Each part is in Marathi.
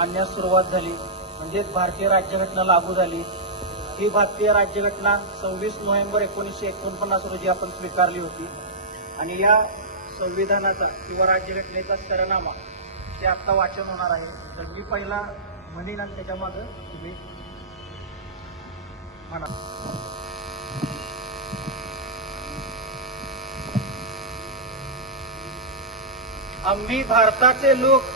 आणण्यास सुरुवात झाली. म्हणजेच भारतीय राज्यघटना लागू झाली. ही भारतीय राज्यघटना सव्वीस नोव्हेंबर एकोणीसशे एकोणपन्नास रोजी आपण स्वीकारली होती. आणि या संविधानाचा किंवा राज्यघटनेचा सरनामा ते आत्ता वाचन होणार आहे तर मी पहिला म्हणेन आणि त्याच्या मागं तुम्ही म्हणा. आम्ही भारताचे लोक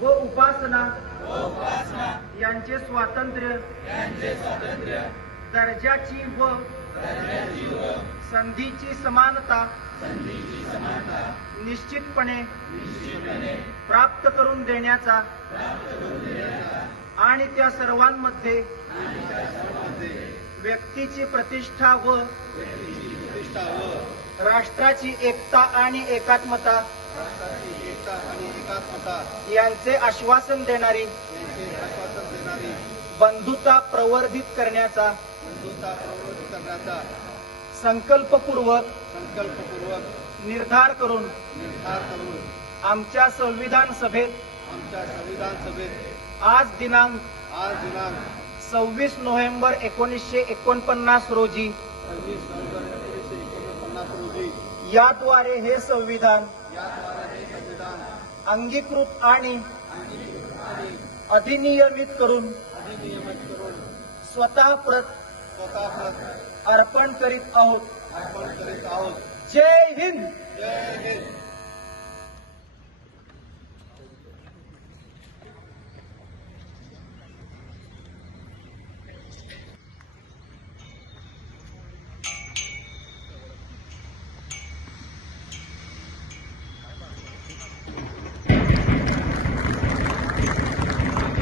व उपासना. यांचे स्वातंत्र्य. दर्जाची व संधीची समानता. निश्चितपणे प्राप्त करून देण्याचा. आणि त्या सर्वांमध्ये व्यक्तीची प्रतिष्ठा व राष्ट्राची एकता आणि एकात्मता. यांचे आश्वासन देणारी बंधुता प्रवर्धित करण्याचा संकल्पपूर्वक संकल्पपूर्वक निर्धार करून निर्धार करून आमच्या संविधान सभेत आमच्या संविधान सभेत आज दिनांक आज दिनांक सव्वीस नोव्हेंबर एकोणीसशे एकोणपन्नास रोजी सव्वीस नोव्हेंबर एकोणीसशे एकोणपन्नास रोजी याद्वारे हे संविधान याद्वारे हे संविधान अंगीकृत आणि अधिनियमित करून अधिनियमित करून स्वतः प्रत स्वतः प्रत अर्पण करीत आहोत. अर्पण करीत आहोत. जय हिंद! जय हिंद!